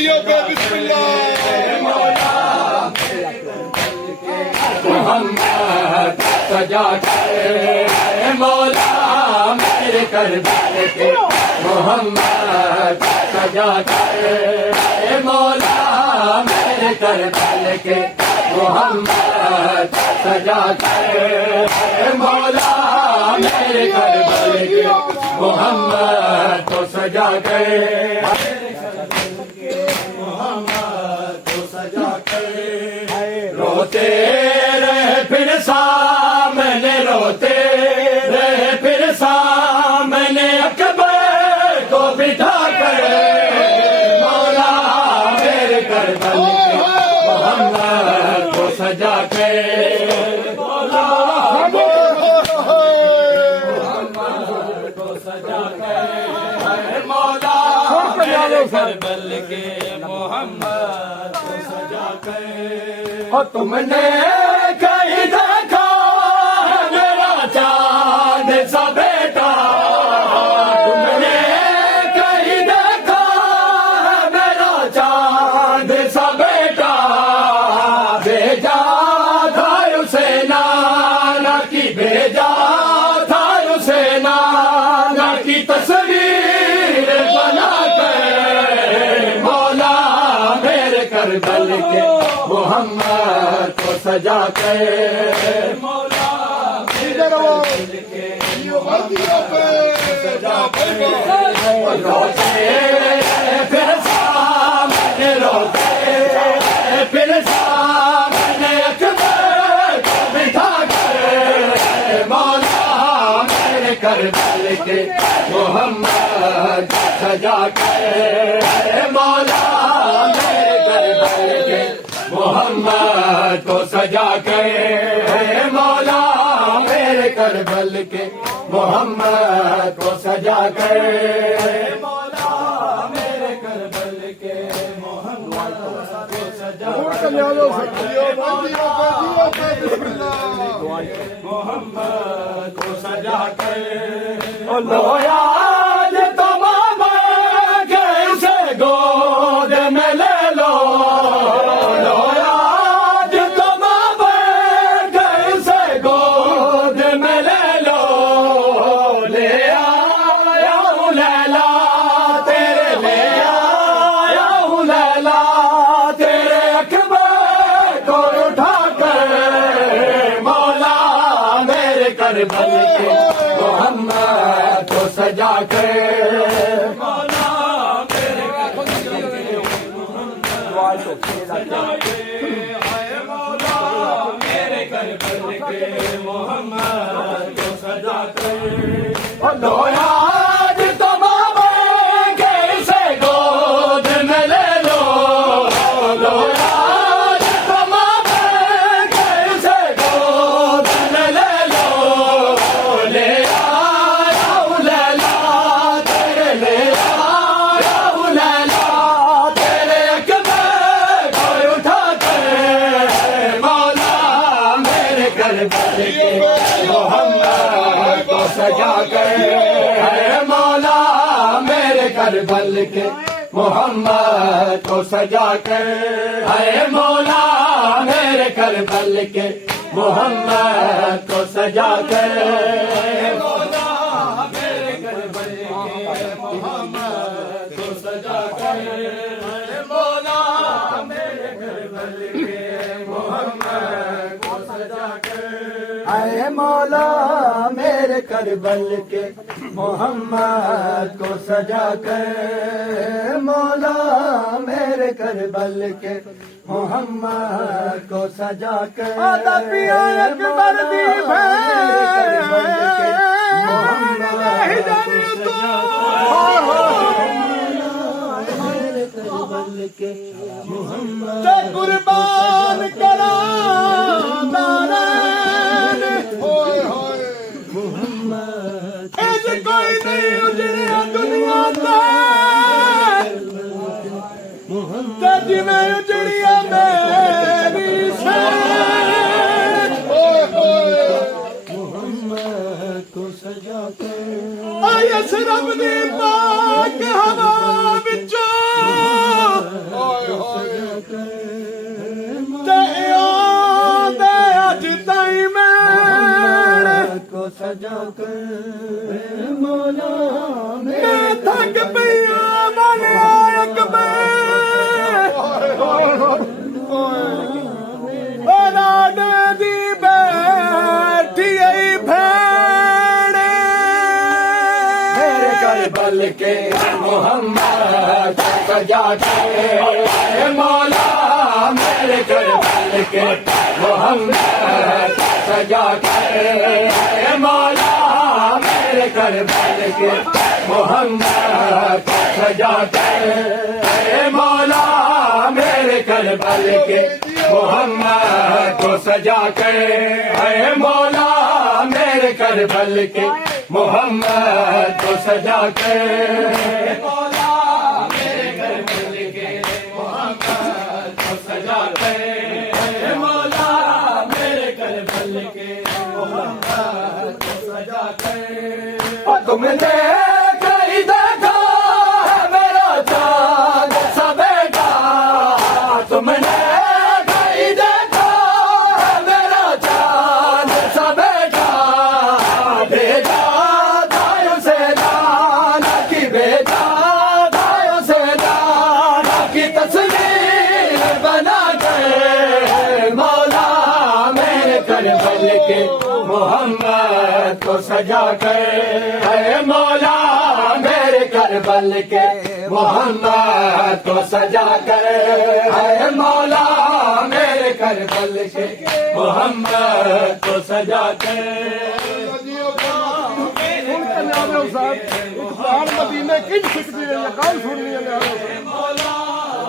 تالیوں پہ بسم اللہ محمد سجا کر مولا میرے کربلا کے محمد سجا کر مولا میرے کربلا کے محمد سجا کر مولا میرے کربلا کے محمد کو سجا کر محمد کو سجا کر روتے رہے پھر سامنے روتے رہے پھر سامنے اکبر کو بٹھا کر مولا میرے کربلا کے محمد کو سجا کر مولا محمد کو سجا کر مولا میرے کربلا کے محمد کو سجا کر اور تم نے کہیں دیکھا میرا چاند سا بیٹا تم نے کہیں دیکھا میرا چاند سا بیٹا بھیجا تھا اسے نانا کی بھیجا تھا اسے نانا کی تصویر بنا کر مولا میرے کربلا کے محمد کو سجا کر مولا میرے تالیوں پہ سجا کر روتے پھر سامنے روتے پھر سامنے اکبر کو بٹھا کر مولا میرے کربلا کے محمد سجا کر مولا میرے کربلا کے محمد کو سجا کر مولا میرے کربلا کے محمد کو سجا کر مولا میرے کربلا کے محمد کو سجا کر محمد کو سجا کر لویا گود میں لے لو لویا تم سے گود میں لے لو لے آیا ہوں لیلا تیرے لے آیا ہوں لیلا تیرے اکبر کو اٹھا کر مولا میرے کربلا کے محمد کو سجا کر میرے کربلا کے محمد کو سجا کر لویا تم کیسے گود میں لے لو لویا تم کیسے گود میں لے لو لے آیا ہوں لیلا تیرے لے آیا ہوں لیلا تیرے اکبر کو اٹھا کر مولا میرے کربلا کے محمد کو سجا کر مولا میرے کربلا کے محمد کو سجا کر مولا میرے کربلا کے محمد کو سجا کر مولا میرے کربلا کے محمد کو سجا کر مولا میرے کربلا کے محمد کو سجا کر اے مولا میرے کربلا کے محمد کو سجا کر مولا میرے کربلا کے محمد کو سجا کر اکبر دی کے محمد قربان کرا محمد کوئی نہیں اجڑیا دنیا محمد جی میں اجڑیا میری محمد کو سجا کر اس رب دی پاک ہوا وچوں ਅੱਜ ਤਾਈਂ ਮੈਂ کو سجا کر مولا ਮੈਂ ਥੱਕ ਪਈਆ ਬਣਿਆ ਰਾਡੇ ਦੀ ਬੈਠੀ ਆਈ ਭੈਣ میرے گھر بل کے محمد کو سجا کے اے مولا میرے گھر بل کے محمد کو سجا کے اے مولا میرے گھر بل کے محمد کو سجا کے اے مولا میرے گھر بل کے محمد کو سجا کے اے مولا میرے گھر بل کے محمد کو سجا کے مولا میرے گھر بل کے محمد کو سجا کے مولا میرے گھر بل کے محمد کو سجا کے تم نے کہیں دیکھا ہے میرا چاند سا بیٹا تم نے کہیں دیکھا ہے میرا چاند سا بیٹا بھیجا دایوں سے دانا کی بھیجا دایوں سے دانا کی تصویر بنا کے مولا میرے گھر بل کے محمد کو سجا کر اے مولا میرے گھر بل کے محمد کو سجا کر اے مولا میرے گھر بل کے محمد کو سجا کر اقبال مدینے کنج سکتی ہے کام سننی ہے مولا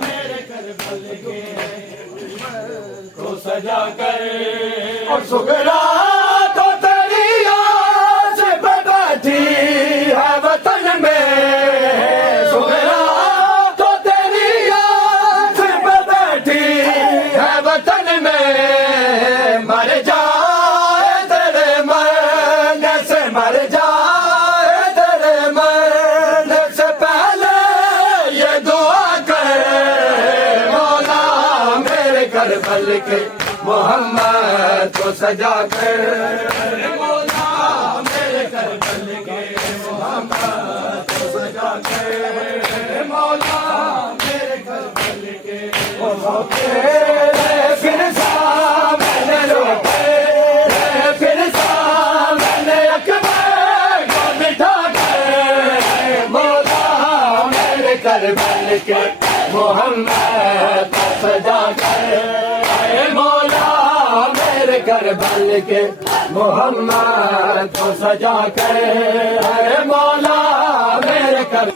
میرے گھر بل کے کو سجا کر اور سگرا تو تیری آس پہ بیٹھی ہے وطن میں سگرا تو تیری آس پہ بیٹھی ہے وطن میں مر جائے تیرے مرنے سے مر جائے تیرے مرنے سے پہلے یہ دعا کر مولا میرے گھر بل کے محمد کو سجا کر مولا میرے گھر بل کے محمد کو سجا کر مولا میرے گھر بل کے پھر سامنے روتے پھر سامنے اکبر کو بٹھا کر مولا میرے گھر بل کے محمد کو سجا کر اے مولا میرے گھر بل کے محمد کو سجا کر اے مولا میرے گھر